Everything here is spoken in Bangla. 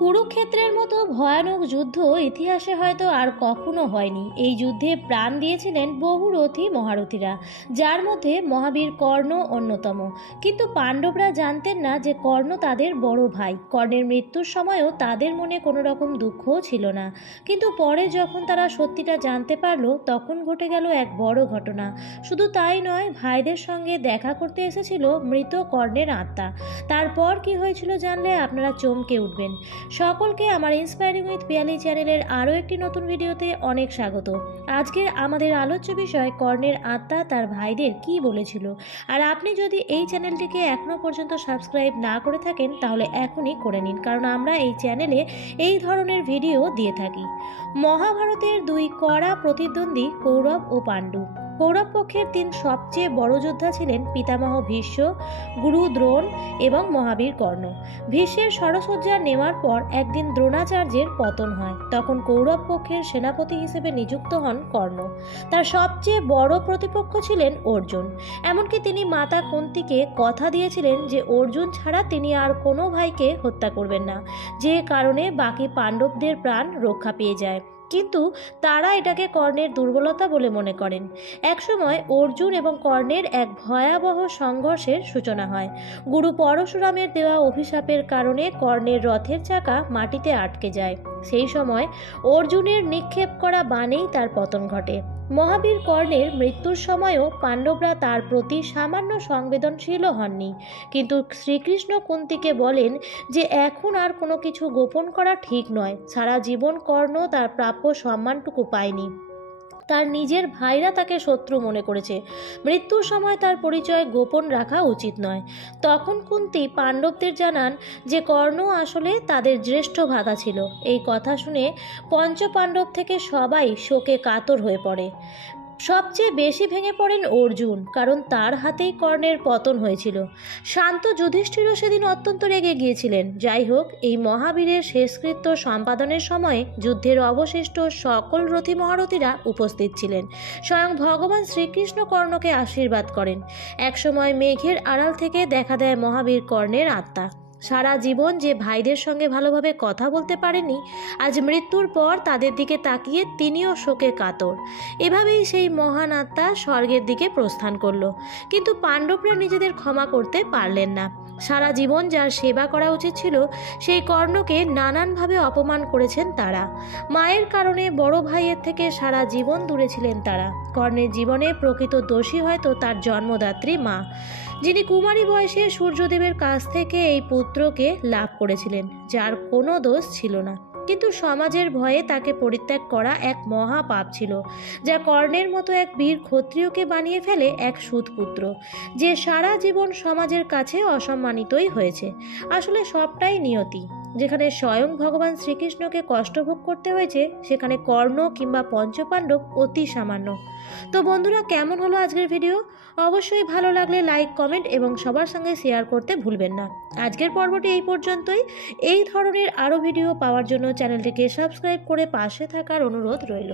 কুরুক্ষেত্রের মতো ভয়ানক যুদ্ধ ইতিহাসে হয়তো আর কখনো হয়নি। এই যুদ্ধে প্রাণ দিয়েছিলেন বহু রথী মহারথীরা, যার মধ্যে মহাবীর কর্ণ অন্যতম। কিন্তু পাণ্ডবরা জানতেন না যে কর্ণ তাদের বড় ভাই। কর্ণের মৃত্যুর সময়ও তাদের মনে কোনো রকম দুঃখও ছিল না। কিন্তু পরে যখন তারা সত্যিটা জানতে পারলো, তখন ঘটে গেল এক বড় ঘটনা। শুধু তাই নয়, ভাইদের সঙ্গে দেখা করতে এসেছিল মৃত কর্ণের আত্মা। তারপর কি হয়েছিল জানলে আপনারা চমকে উঠবেন। সকলকে আমার ইন্সপায়ারিং উইথ পিয়ালি চ্যানেলের আরও একটি নতুন ভিডিওতে অনেক স্বাগত। আজকের আমাদের আলোচ্য বিষয় কর্ণের আত্মা তার ভাইদের কি বলেছিল। আর আপনি যদি এই চ্যানেলটিকে এখনও পর্যন্ত সাবস্ক্রাইব না করে থাকেন তাহলে এখনই করে নিন, কারণ আমরা এই চ্যানেলে এই ধরনের ভিডিও দিয়ে থাকি। মহাভারতের দুই কড়া প্রতিদ্বন্দ্বী কৌরব ও পাণ্ডু। কৌরব পক্ষের তিন সবচেয়ে বড় যোদ্ধা ছিলেন পিতামহ ভীষ্ম, গুরু দ্রোণ এবং মহাবীর কর্ণ। ভীষ্মের শরশয্যা নেওয়ার পর একদিন দ্রোণাচার্যের পতন হয়। তখন কৌরব পক্ষের সেনাপতি হিসেবে নিযুক্ত হন কর্ণ। তার সবচেয়ে বড় প্রতিপক্ষ ছিলেন অর্জুন। এমনকি তিনি মাতা কুন্তিকে কথা দিয়েছিলেন যে অর্জুন ছাড়া তিনি আর কোনো ভাইকে হত্যা করবেন না, যে কারণে বাকি পাণ্ডবদের প্রাণ রক্ষা পেয়ে যায়। কিন্তু তারা এটাকে কর্ণের দুর্বলতা বলে মনে করেন। একসময় অর্জুন এবং কর্ণের এক ভয়াবহ সংঘর্ষের সূচনা হয়। গুরু পরশুরামের দেওয়া অভিশাপের কারণে কর্ণের রথের চাকা মাটিতে আটকে যায়। সেই সময় অর্জুনের নিক্ষেপ করা বাণেই তার পতন ঘটে। মহাবীর কর্ণের মৃত্যুর সময়ও পাণ্ডবরা তার প্রতি সামান্য সংবেদনশীলও হননি। কিন্তু শ্রীকৃষ্ণ কুন্তিকে বলেন যে এখন আর কোনো কিছু গোপন করা ঠিক নয়। সারা জীবন কর্ণ তার প্রাপ্য সম্মানটুকু পায়নি। তার নিজের ভাইরা তাকে শত্রু মনে করেছে। মৃত্যুর সময় তার পরিচয় গোপন রাখা উচিত নয়। তখন কুন্তী পাণ্ডবদের জানান যে কর্ণ আসলে তাদের জ্যেষ্ঠ ভ্রাতা ছিল। এই কথা শুনে পঞ্চপাণ্ডব থেকে সবাই শোকে কাতর হয়ে পড়ে। সবচেয়ে বেশি ভেঙে পড়েন অর্জুন, কারণ তার হাতেই কর্ণের পতন হয়েছিল। শান্ত যুধিষ্ঠিরও সেদিন অত্যন্ত রেগে গিয়েছিলেন। যাই হোক, এই মহাবীরের শেষকৃত্য সম্পাদনের সময় যুদ্ধের অবশিষ্ট সকল রথী মহারথীরা উপস্থিত ছিলেন। স্বয়ং ভগবান শ্রীকৃষ্ণ কর্ণকে আশীর্বাদ করেন। একসময় মেঘের আড়াল থেকে দেখা দেয় মহাবীর কর্ণের আত্মা। সারা জীবন যে ভাইদের সঙ্গে ভালোভাবে কথা বলতে পারেনি, আজ মৃত্যুর পর তাদের দিকে তাকিয়ে তিনিও শোকে কাতর। এভাবেই সেই মহান আত্মা স্বর্গের দিকে প্রস্থান করলো। কিন্তু পাণ্ডবরা নিজেদের ক্ষমা করতে পারলেন না। সারা জীবন যার সেবা করা উচিত ছিল, সেই কর্ণকে নানানভাবে অপমান করেছেন তারা। মায়ের কারণে বড় ভাইয়ের থেকে সারা জীবন দূরে ছিলেন তারা। কর্ণের জীবনে প্রকৃত দোষী হয়তো তার জন্মদাত্রী মা, যিনি কুমারী বয়সে সূর্যদেবের কাছ থেকে এই পুত্রকে লাভ করেছিলেন, যার কোনো দোষ ছিল না। কিন্তু সমাজের ভয়ে তাকে পরিত্যাগ করা এক মহা পাপ ছিল, যা কর্ণের মতো এক বীর ক্ষত্রিয়কে বানিয়ে ফেলে এক সুতপুত্র, যে সারা জীবন সমাজের কাছে অসম্মানিতই হয়েছে। আসলে সবটাই নিয়তি। যেখানে স্বয়ং ভগবান শ্রীকৃষ্ণকে কষ্ট ভোগ করতে হয়েছে, সেখানে কর্ণ কিংবা পঞ্চপাণ্ডব অতি সামান্য। তো বন্ধুরা, কেমন হলো আজকের ভিডিও? অবশ্যই ভালো লাগলে লাইক, কমেন্ট এবং সবার সঙ্গে শেয়ার করতে ভুলবেন না। আজকের পর্বটি এই পর্যন্তই। এই ধরনের আরও ভিডিও পাওয়ার জন্য চ্যানেলটিকে সাবস্ক্রাইব করে পাশে থাকার অনুরোধ রইল।